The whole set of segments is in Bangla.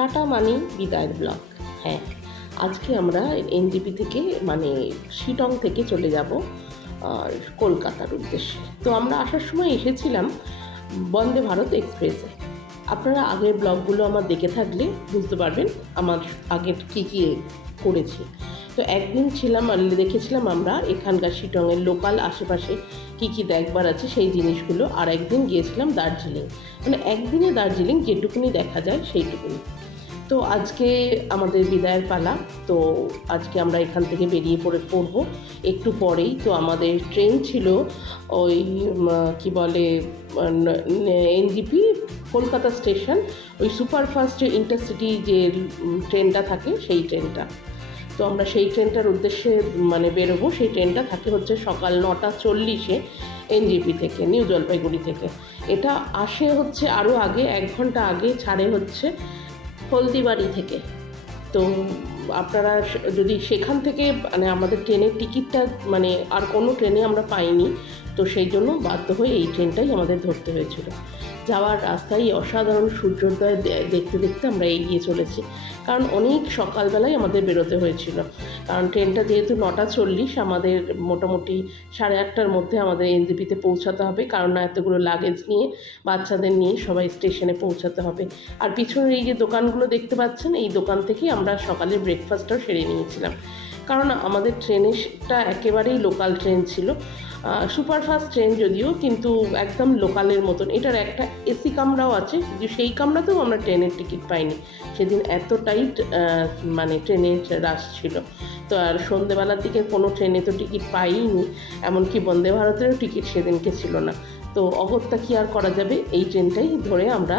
টাটা মানি বিদায়ের ব্লক হ্যাঁ আজকে আমরা এনজিপি থেকে মানে শিটং থেকে চলে যাব, আর কলকাতার উদ্দেশ্যে। তো আমরা আসার সময় এসেছিলাম বন্দে ভারত এক্সপ্রেসে। আপনারা আগের ব্লগগুলো আমার দেখে থাকলে বুঝতে পারবেন আমার আগের কী কী করেছি। তো একদিন ছিলাম দেখেছিলাম আমরা এখানকার শিটংয়ের লোকাল আশেপাশে কী কী দেখবার আছে সেই জিনিসগুলো, আর একদিন গিয়েছিলাম দার্জিলিং। মানে একদিনে দার্জিলিং যেটুকুনি দেখা যায় সেইটুকুনি। তো আজকে আমাদের বিদায়ের পালা। তো আজকে আমরা এখান থেকে বেরিয়ে পড়ে পড়ব। একটু পরেই তো আমাদের ট্রেন ছিল ওই কি বলে এনজিপি কলকাতা স্টেশন। ওই সুপারফাস্ট ইন্টারসিটি যে ট্রেনটা থাকে সেই ট্রেনটা। তো আমরা সেই ট্রেনটার উদ্দেশ্যে মানে বেরোবো। সেই ট্রেনটা থাকে হচ্ছে সকাল নটা চল্লিশে এনজিপি থেকে, নিউ জলপাইগুড়ি থেকে। এটা আসে হচ্ছে আরও আগে, এক ঘণ্টা আগে ছাড়ে হচ্ছে হলদিবাড়ি থেকে। তো আপনারা যদি সেখান থেকে মানে আমাদের ট্রেনের টিকিটটা মানে আর কোনো ট্রেনে আমরা পাইনি, তো সেই জন্য বাধ্য হয়ে এই ট্রেনটাই আমাদের ধরতে হয়েছিল। যাওয়ার রাস্তায় অসাধারণ সূর্যোদয় দেখতে দেখতে আমরা এগিয়ে চলেছি। কারণ অনেক সকালবেলায় আমাদের বেরোতে হয়েছিল। কারণ ট্রেনটা যেহেতু নটা চল্লিশ, আমাদের মোটামুটি সাড়ে আটটার মধ্যে আমাদের এনজিপিতে পৌঁছাতে হবে। কারণ না এতগুলো লাগেজ নিয়ে, বাচ্চাদের নিয়ে সবাই স্টেশনে পৌঁছাতে হবে। আর পিছনের এই যে দোকানগুলো দেখতে পাচ্ছেন, এই দোকান থেকেই আমরা সকালে ব্রেকফাস্টটাও সেরে নিয়েছিলাম। কারণ আমাদের ট্রেনেরটা একেবারেই লোকাল ট্রেন ছিল। সুপারফাস্ট ট্রেন যদিও, কিন্তু একদম লোকালের মতন। এটার একটা এসি কামরাও আছে যে সেই কামরাতেও আমরা ট্রেনের টিকিট পাইনি। সেদিন এত টাইট মানে ট্রেনের রাশ ছিল। তো আর সন্ধেবেলার দিকে কোনো ট্রেনে তো টিকিট পাইনি এমনকি বন্দে ভারতেরও টিকিট সেদিনকে ছিল না। তো অগত্যা কি আর করা যাবে? এই ট্রেনটাই ধরে আমরা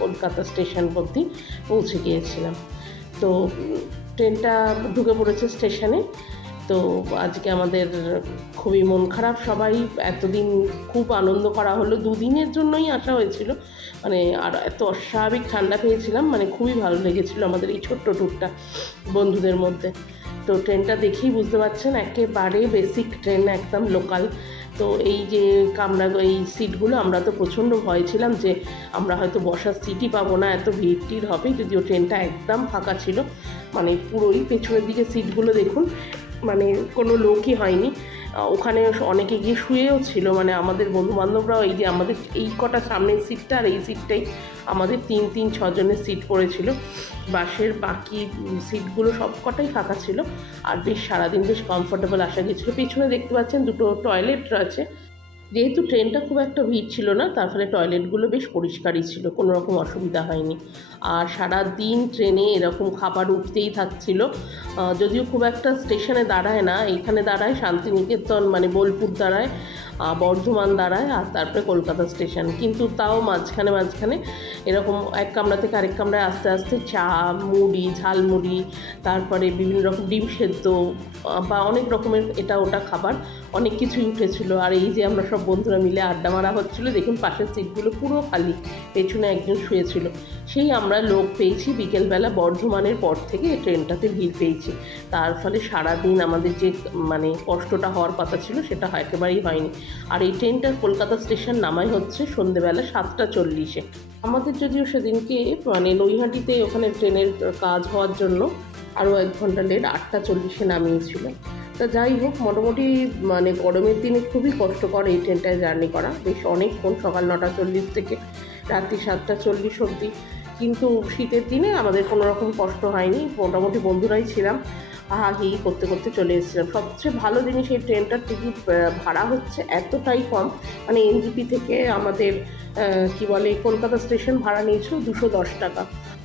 কলকাতা স্টেশন অবধি পৌঁছে গিয়েছিলাম। তো ট্রেনটা ঢুকে পড়েছে স্টেশনে। তো আজকে আমাদের খুবই মন খারাপ। সবাই এতদিন খুব আনন্দ করা হলো। দুদিনের জন্যই আসা হয়েছিল। মানে আর এত অস্বাভাবিক ঠান্ডা পেয়েছিলাম। মানে খুবই ভালো লেগেছিল আমাদের এই ছোট্ট ট্যুরটা বন্ধুদের মধ্যে। তো ট্রেনটা দেখেই বুঝতে পারছেন, একেবারে বেসিক ট্রেন, একদম লোকাল তো এই যে কামরা, এই সিটগুলো, আমরা তো প্রচণ্ড ভয় ছিলাম যে আমরা হয়তো বসার সিটই পাবো না, এত ভিড় হবে, যদিও ট্রেনটা একদম ফাঁকা ছিল। মানে পুরোই পেছনের দিকে সিটগুলো দেখুন মানে কোনো লোকই হয়নি। ওখানে অনেকে গিয়ে শুয়েও ছিল মানে আমাদের বন্ধুবান্ধবরাও এই যে আমাদের এই কটা সামনের সিটটা আর এই সিটটাই আমাদের তিন তিন ছজনের সিট পড়েছিল। বাসের বাকি সিটগুলো সব কটাই ফাঁকা ছিল। আর বেশ সারাদিন বেশ কমফোর্টেবল আসা গিয়েছিল। পেছনে দেখতে পাচ্ছেন দুটো টয়লেট আছে যেহেতু ট্রেনটা খুব একটা ভিড় ছিল না, তার ফলে টয়লেটগুলো বেশ পরিষ্কারই ছিল, কোনো রকম অসুবিধা হয়নি। আর সারা দিন ট্রেনে এরকম খাবার উঠতেই থাকছিল। যদিও খুব একটা স্টেশনে দাঁড়ায় না, এখানে দাঁড়ায় শান্তিনিকেতন মানে বোলপুর দাঁড়ায়। বর্ধমান দাঁড়ায় আর তারপরে কলকাতা স্টেশন। কিন্তু তাও মাঝখানে মাঝখানে এরকম এক কামরা থেকে আরেক কামরায় আস্তে আস্তে চা, মুড়ি, ঝালমুড়ি, তারপরে বিভিন্ন রকম ডিম সেদ্ধ বা অনেক রকমের এটা ওটা খাবার অনেক কিছুই উঠেছিল। আর এই যে আমরা সব বন্ধুরা মিলে আড্ডা মারা হচ্ছিল, দেখুন পাশের সিটগুলো পুরো খালি, পেছনে একজন শুয়েছিল। সেই আমরা লোক পেয়েছি বিকেলবেলা বর্ধমানের পর থেকে ট্রেনটাতে ভিড় পেয়েছি। তার ফলে সারাদিন আমাদের যে মানে কষ্টটা হওয়ার কথা ছিল, সেটা একেবারেই হয়নি। আর এই ট্রেনটা কলকাতা স্টেশন নামাই হচ্ছে সন্ধেবেলা সাতটা চল্লিশে। আমাদের যদিও সেদিনকে মানে নৈহাটিতে ওখানে ট্রেনের কাজ হওয়ার জন্য আরও এক ঘণ্টা লেট আটটা চল্লিশে নামিয়েছিল। তা যাই হোক, মোটামুটি মানে গরমের দিনে খুবই কষ্টকর এই ট্রেনটায় জার্নি করা। বেশ অনেকক্ষণ, সকাল নটা চল্লিশ থেকে রাত্রি সাতটা চল্লিশ অবধি। কিন্তু শীতের দিনে আমাদের কোনো রকম কষ্ট হয়নি। মোটামুটি বন্ধুরাই ছিলাম। হা হি করতে করতে চলে এসেছিলাম। সবচেয়ে ভালো জিনিস এই ট্রেনটার টিকিট ভাড়া হচ্ছে এতটাই কম। মানে এনজিপি থেকে আমাদের কি বলে, কলকাতা স্টেশন ভাড়া নিয়েছিল দুশো দশ টাকা।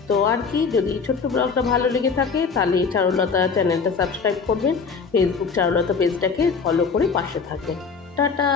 তো আর কি, যদি ছোট্ট ব্লগটা ভালো লেগে থাকে, তাহলে চারুলতা চ্যানেলটা সাবস্ক্রাইব করবেন। ফেসবুক চারুলতা পেজটাকে ফলো করে পাশে থাকবেন টাটা!